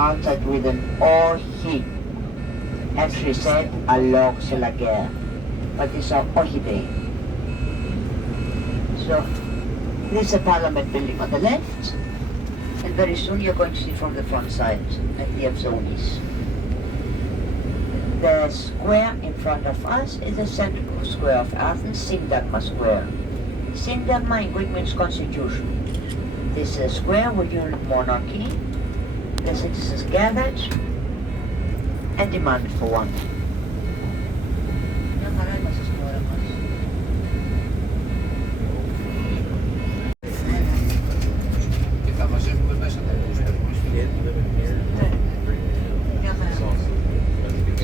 answered with an όχι. Actually said alors c'est la guerre, but it's an όχι day. So this is a parliament building on the left, and very soon you're going to see from the front side at the Avzonis. The square in front of us is the central square of Athens, Syntagma Square. Syntagma in Greek means constitution. This is a square where you have monarchy. The citizens gathered and demanded for one.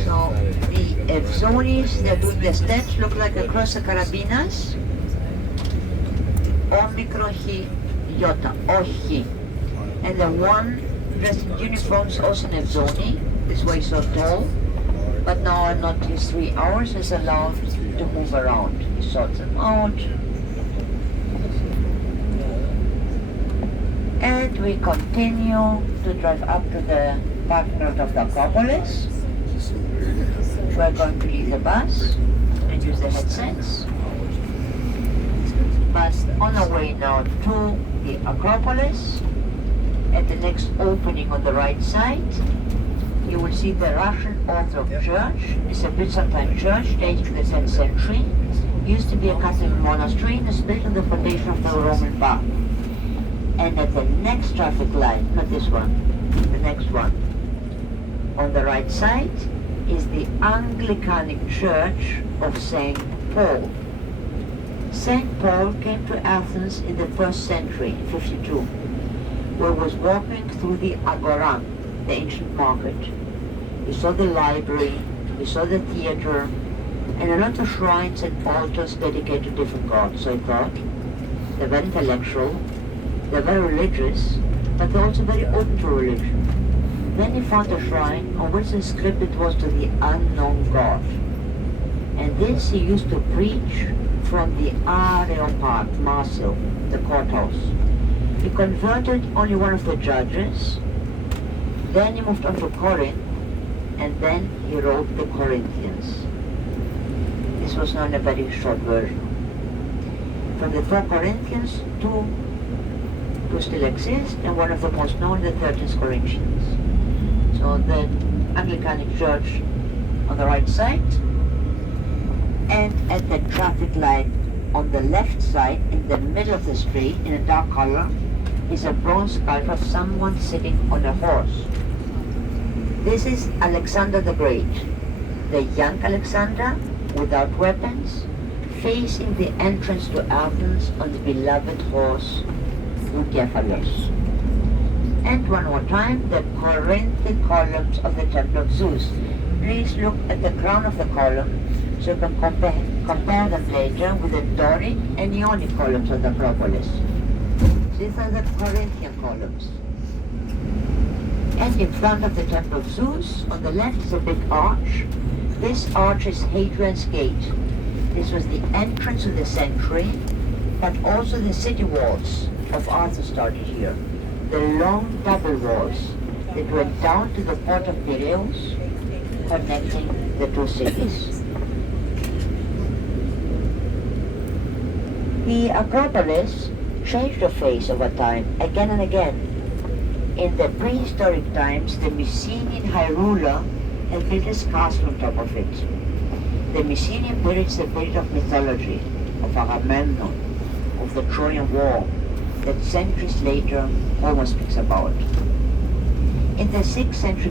So the Avzonis, they're doing the steps, look like across the Karabinas. Omicron Chi Iota, Ochi. And the one dressed in uniforms, also an Avzoni, this way so tall, but now not his 3 hours is allowed to move around. He sorts them out. And we continue to drive up to the parking lot of the Acropolis. We're going to leave the bus and use the headsets. But on our way now to the Acropolis, at the next opening on the right side, you will see the Russian Orthodox Church. It's a Byzantine church dating to the 10th century. It used to be a Catholic monastery and is built on the foundation of the Roman bath. And at the next traffic light, not this one, the next one, on the right side is the Anglicanic Church of St. Paul. St. Paul came to Athens in the 1st century, 52, where he was walking through the Agora, the ancient market. We saw the library, we saw the theater, and a lot of shrines and altars dedicated to different gods. So I thought, they're very intellectual, they're very religious, but they're also very open to religion. Then he found a shrine on which inscripted was to the unknown God. And this he used to preach from the Areopag, Marcel, the courthouse. He converted only one of the judges, then he moved on to Corinth, and then he wrote the Corinthians. This was not a very short version. From the 4 Corinthians, two still exist, and one of the most known, the 13th Corinthians. So the Anglicanic Church on the right side, and at the traffic light on the left side, in the middle of the street, in a dark color, is a bronze sculpture of someone sitting on a horse. This is Alexander the Great, the young Alexander, without weapons, facing the entrance to Athens on the beloved horse, Bucephalos. And one more time, the Corinthic columns of the Temple of Zeus. Please look at the crown of the column, so you can compare them later with the Doric and Ionic columns of the Acropolis. These are the Corinthian columns. And in front of the Temple of Zeus, on the left is a big arch. This arch is Hadrian's Gate. This was the entrance of the sanctuary, but also the city walls of Athens started here. The long double walls that went down to the port of Piraeus, connecting the two cities. The Acropolis changed the face over time, again and again. In the prehistoric times, the Mycenaean high ruler had built his castle on top of it. The Mycenaean period is the period of mythology, of Agamemnon, of the Trojan War, that centuries later Homer speaks about. In the 6th century,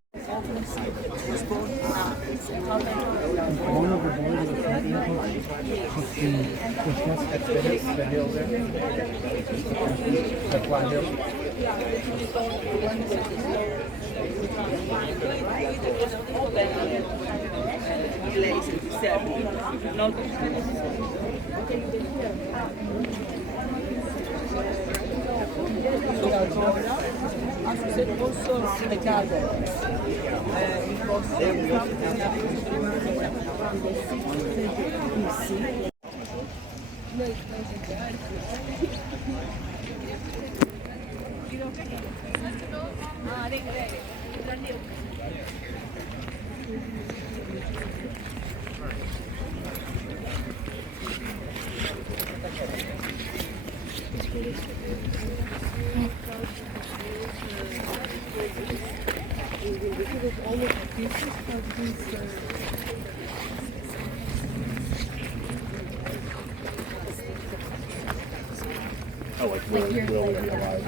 se posso spiegare Oh, like will alive.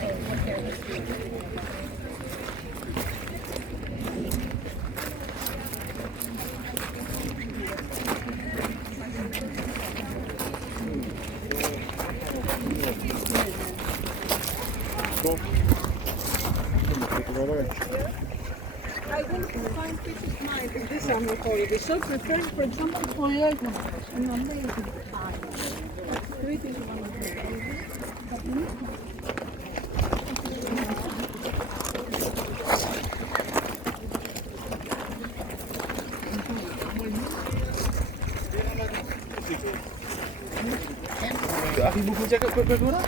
I want to find peace of mind in this summer for you. So preparing, for example, for like an amazing time. Three things one of them. Aking buku cakap kau orang?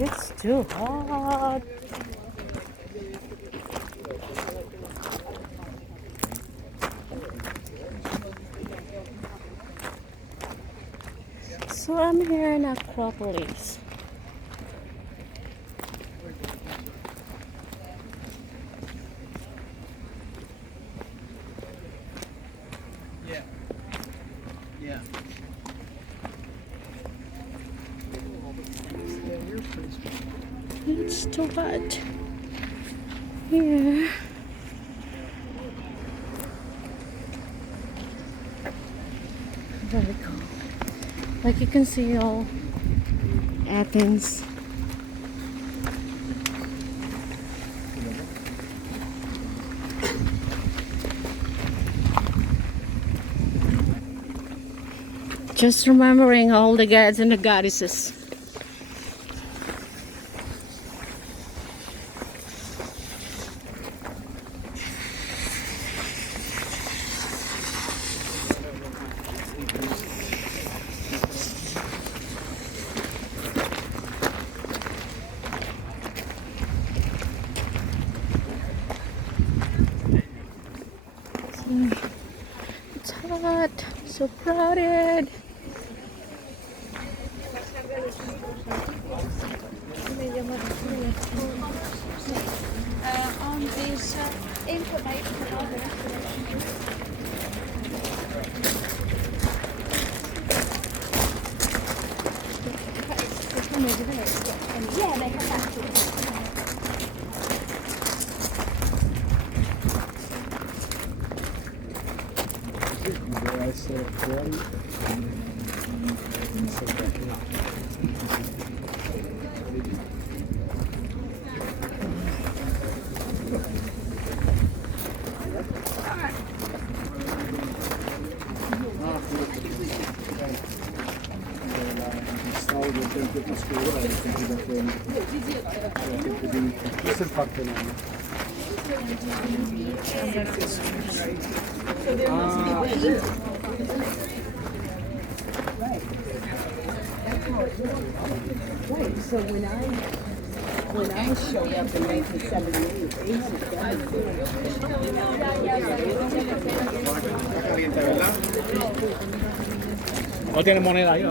It's too hot. So I'm here in Acropolis. Yeah. It's too hot here. Very cold. Like you can see all Athens. Just remembering all the gods and the goddesses. It's hot, so crowded. On this information about the yeah, they have that too. I said 40. Questo è il partenone. Right, so when I showed up in 1978, ¿No tiene moneda ahí?